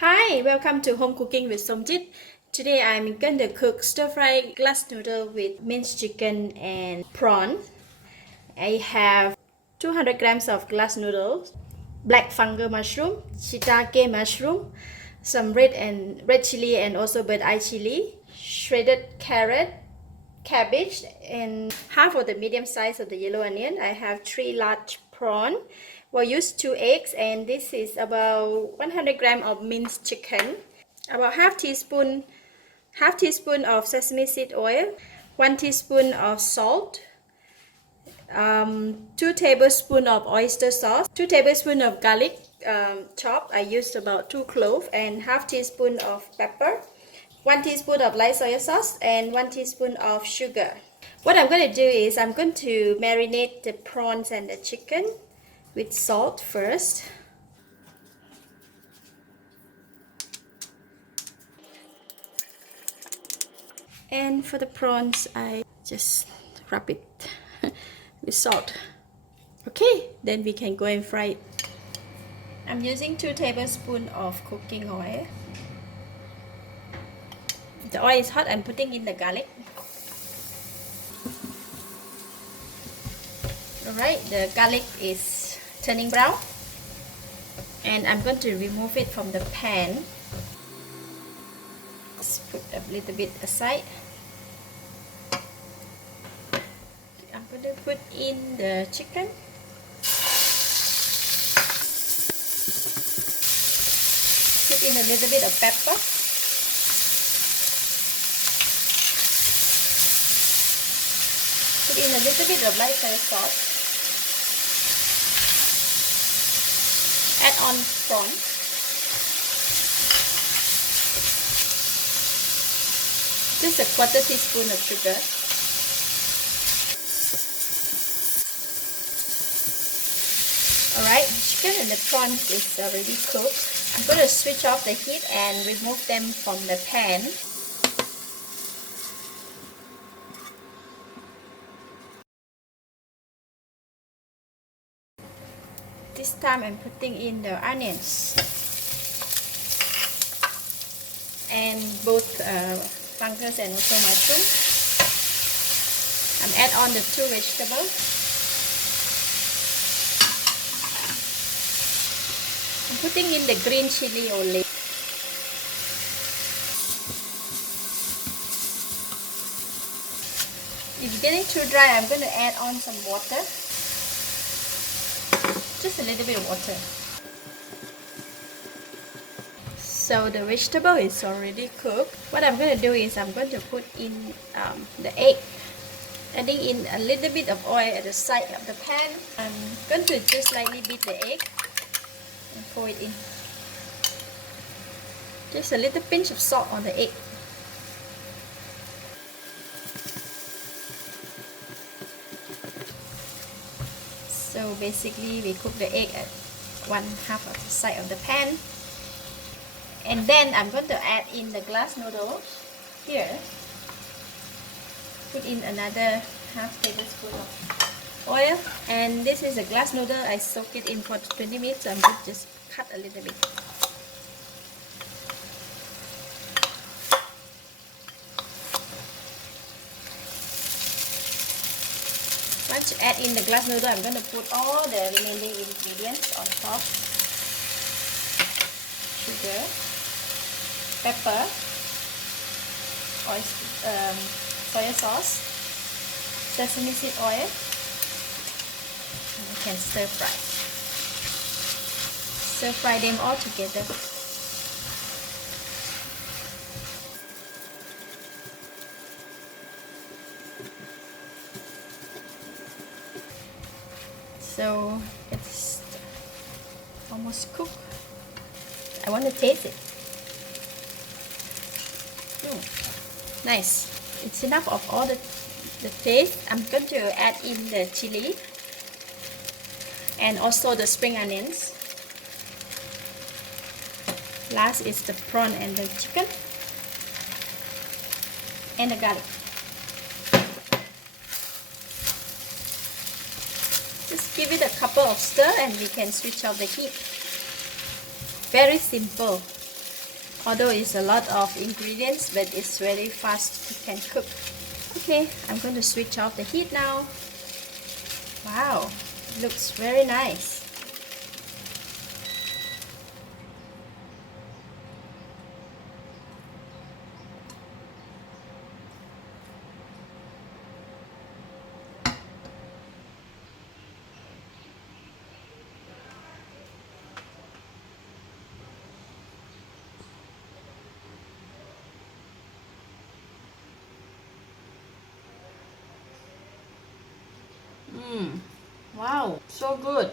Hi, welcome to Home Cooking with Somjit. Today I'm going to cook stir-fry glass noodle with minced chicken and prawn. I have 200 grams of glass noodles, black fungus mushroom, shiitake mushroom, some red chili and also bird eye chili, shredded carrot, cabbage, and half of the medium size of the yellow onion. I have 3 large prawn. We'll use 2 eggs, and this is about 100 grams of minced chicken, about half teaspoon of sesame seed oil, 1 teaspoon of salt, 2 tablespoons of oyster sauce, 2 tablespoons of garlic chopped. I used about 2 cloves, and half teaspoon of pepper, 1 teaspoon of light soy sauce, and 1 teaspoon of sugar. What I'm going to do is I'm going to marinate the prawns and the chicken with salt first. And for the prawns, I just rub it with salt. Okay, then we can go and fry it. I'm using 2 tablespoons of cooking oil. The oil is hot. I'm putting in the garlic. Alright, the garlic is turning brown, and I'm going to remove it from the pan. Let's put a little bit aside. I'm going to put in the chicken. Put in a little bit of pepper. Put in a little bit of light soy sauce. Add on prawns. Just a 1/4 teaspoon of sugar. Alright, chicken and the prawns is already cooked. I'm going to switch off the heat and remove them from the pan. This time I'm putting in the onions and both fungus and also mushroom. I'm add on the 2 vegetables. I'm putting in the green chili only. If it's getting too dry, I'm going to add on some water. Just a little bit of water. So the vegetable is already cooked. What I'm going to do is I'm going to put in the egg, adding in a little bit of oil at the side of the pan. I'm going to just lightly beat the egg and pour it in. Just a little pinch of salt on the egg. So basically we cook the egg at 1/2 of the side of the pan. And then I'm going to add in the glass noodles here. Put in another half tablespoon of oil. And this is a glass noodle. I soak it in for 20 minutes. I'm going to just cut a little bit. Once you add in the glass noodle, I'm going to put all the remaining ingredients on top. Sugar, pepper, soy sauce, sesame seed oil, and you can stir fry. Stir fry them all together. So it's almost cooked. I want to taste it. Nice. It's enough of all the taste. I'm going to add in the chili and also the spring onions. Last is the prawn and the chicken and the garlic. Just give it a couple of stir and we can switch off the heat. Very simple. Although it's a lot of ingredients, but it's very fast, it can cook. Okay, I'm going to switch off the heat now. Wow, looks very nice. Wow, so good.